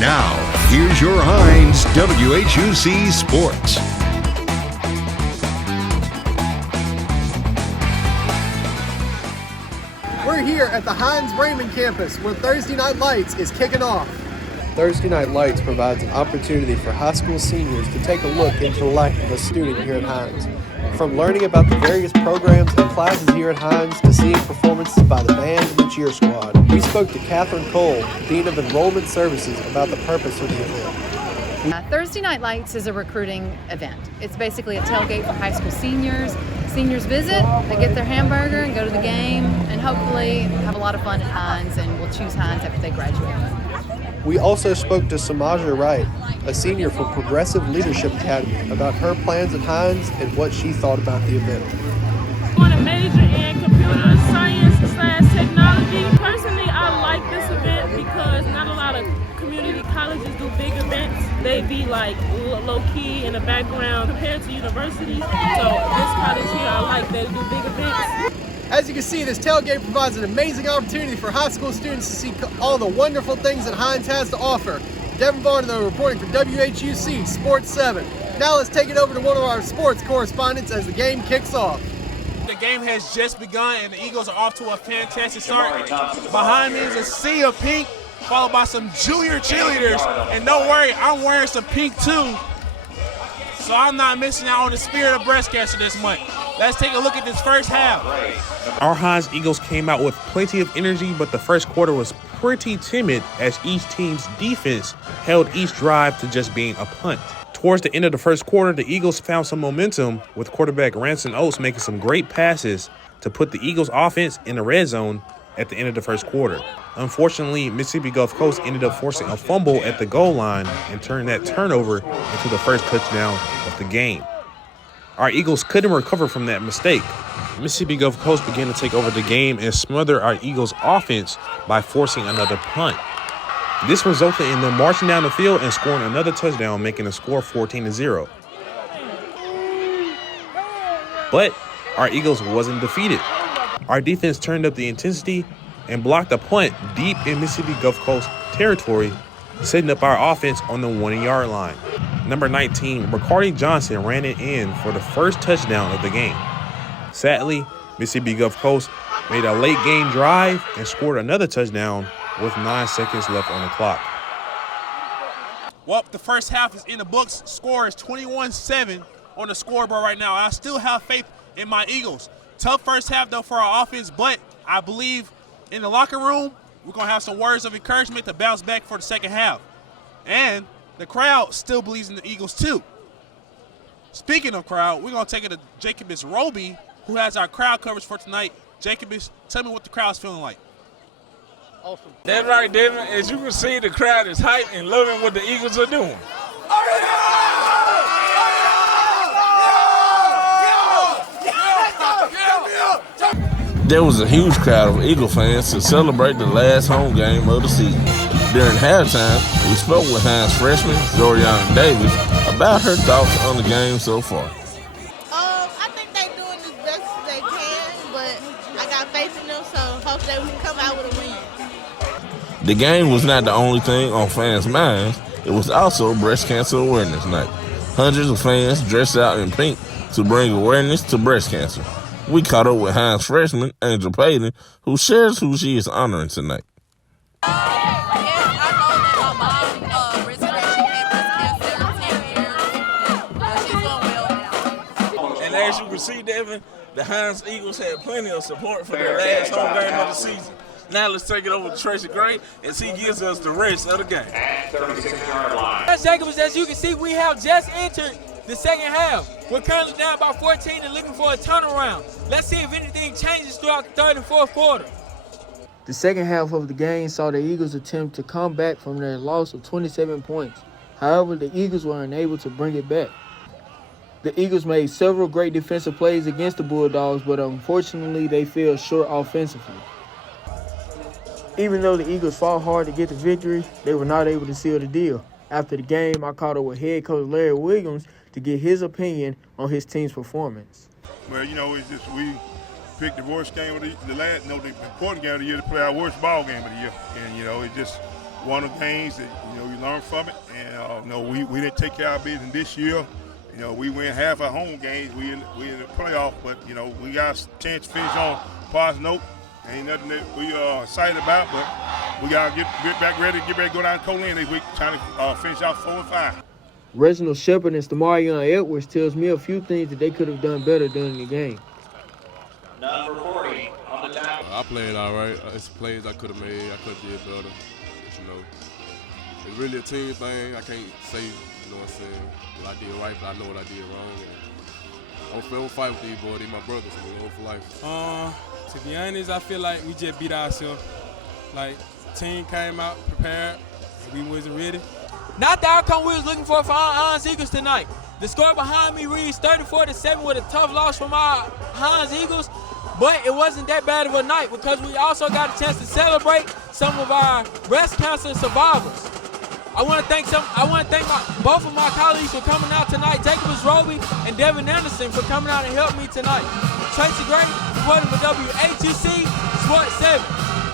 Now, here's your Hinds WHUC Sports. We're here at the Hinds Raymond campus where Thursday Night Lights is kicking off. Thursday Night Lights provides an opportunity for high school seniors to take a look into the life of a student here at Hinds. From learning about the various programs and classes here at Hinds to seeing performances by the band and the cheer squad, we spoke to Catherine Cole, Dean of Enrollment Services, about the purpose of the event. Thursday Night Lights is a recruiting event. It's basically a tailgate for high school seniors. Seniors visit, they get their hamburger and go to the game, and hopefully have a lot of fun at Hinds, and will choose Hinds after they graduate. We also spoke to Samaja Wright, a senior from Progressive Leadership Academy, about her plans at Hinds and what she thought about the event. I want to major in computer science/technology. Personally, I like this event because not a lot of community colleges do big events. They be like low-key in the background compared to universities. So this college here, I like they do big events. As you can see, this tailgate provides an amazing opportunity for high school students to see all the wonderful things that Hinds has to offer. Devin Varnado reporting for WHUC Sports 7. Now let's take it over to one of our sports correspondents as the game kicks off. The game has just begun and the Eagles are off to a fantastic start. Behind me is a sea of pink, followed by some junior cheerleaders. And don't worry, I'm wearing some pink too. So I'm not missing out on the spirit of breast cancer this month. Let's take a look at this first half. Our Hinds Eagles came out with plenty of energy, but the first quarter was pretty timid as each team's defense held each drive to just being a punt. Towards the end of the first quarter, the Eagles found some momentum with quarterback Ranson Oates making some great passes to put the Eagles offense in the red zone at the end of the first quarter. Unfortunately, Mississippi Gulf Coast ended up forcing a fumble at the goal line and turned that turnover into the first touchdown of the game. Our Eagles couldn't recover from that mistake. Mississippi Gulf Coast began to take over the game and smother our Eagles' offense by forcing another punt. This resulted in them marching down the field and scoring another touchdown, making the score 14-0. But our Eagles wasn't defeated. Our defense turned up the intensity and blocked a punt deep in Mississippi Gulf Coast territory, setting up our offense on the 1-yard line. Number 19, Ricardi Johnson ran it in for the first touchdown of the game. Sadly, Mississippi Gulf Coast made a late game drive and scored another touchdown with 9 seconds left on the clock. Well, the first half is in the books. Score is 21-7 on the scoreboard right now. I still have faith in my Eagles. Tough first half, though, for our offense, but I believe in the locker room, we're going to have some words of encouragement to bounce back for the second half. And the crowd still believes in the Eagles, too. Speaking of crowd, we're going to take it to Jacobus Roby, who has our crowd coverage for tonight. Jacobus, tell me what the crowd's feeling like. Awesome. That's right, Devin. As you can see, the crowd is hyped and loving what the Eagles are doing. There was a huge crowd of Eagle fans to celebrate the last home game of the season. During halftime, we spoke with Hinds freshman Zoriana Davis about her thoughts on the game so far. I think they're doing as best as they can, but I got faith in them, so hopefully we can come out with a win. The game was not the only thing on fans' minds. It was also Breast Cancer Awareness Night. Hundreds of fans dressed out in pink to bring awareness to breast cancer. We caught up with Hinds freshman Angel Payton, who shares who she is honoring tonight. And as you can see, Devin, the Hinds Eagles had plenty of support for their last home game of the season. Now let's take it over to Tracy Gray as he gives us the rest of the game. As Jacobus, as you can see, we have just entered the second half. We're currently down by 14 and looking for a turnaround. Let's see if anything changes throughout the third and fourth quarter. The second half of the game saw the Eagles attempt to come back from their loss of 27 points. However, the Eagles were unable to bring it back. The Eagles made several great defensive plays against the Bulldogs, but unfortunately they fell short offensively. Even though the Eagles fought hard to get the victory, they were not able to seal the deal. After the game, I caught up with head coach Larry Williams to get his opinion on his team's performance. Well, it's just we picked the worst game of the important game of the year to play our worst ball game of the year. And, it just one of the games that, you know, we learned from it. And, you know, we didn't take care of our business this year. You know, we win half our home games. We in the playoff, but, you know, we got a chance to finish on positive note. Ain't nothing that we are excited about, but we got to get back ready, get ready to go down to Colin this week, trying to finish out 4 and 5. Reginald Shepard and Stamarion Edwards tells me a few things that they could have done better during the game. Number 40 on the tackle. I played all right. It's plays I could have made. I could have did better. But, you know, it's really a team thing. I can't say, you know what I'm saying, what I did right, but I know what I did wrong. And I'm going to fight with these boys. They're my brothers, so we're going for life. To be honest, I feel like we just beat ourselves. Like, team came out prepared. We wasn't ready. Not the outcome we was looking for our Hinds Eagles tonight. The score behind me reads 34-7 with a tough loss from our Hinds Eagles, but it wasn't that bad of a night because we also got a chance to celebrate some of our breast cancer survivors. I want to thank both of my colleagues for coming out tonight, Jacobus Roby and Devin Anderson for coming out and helping me tonight. Tracy Gray, reporting for WHUC Sports 7.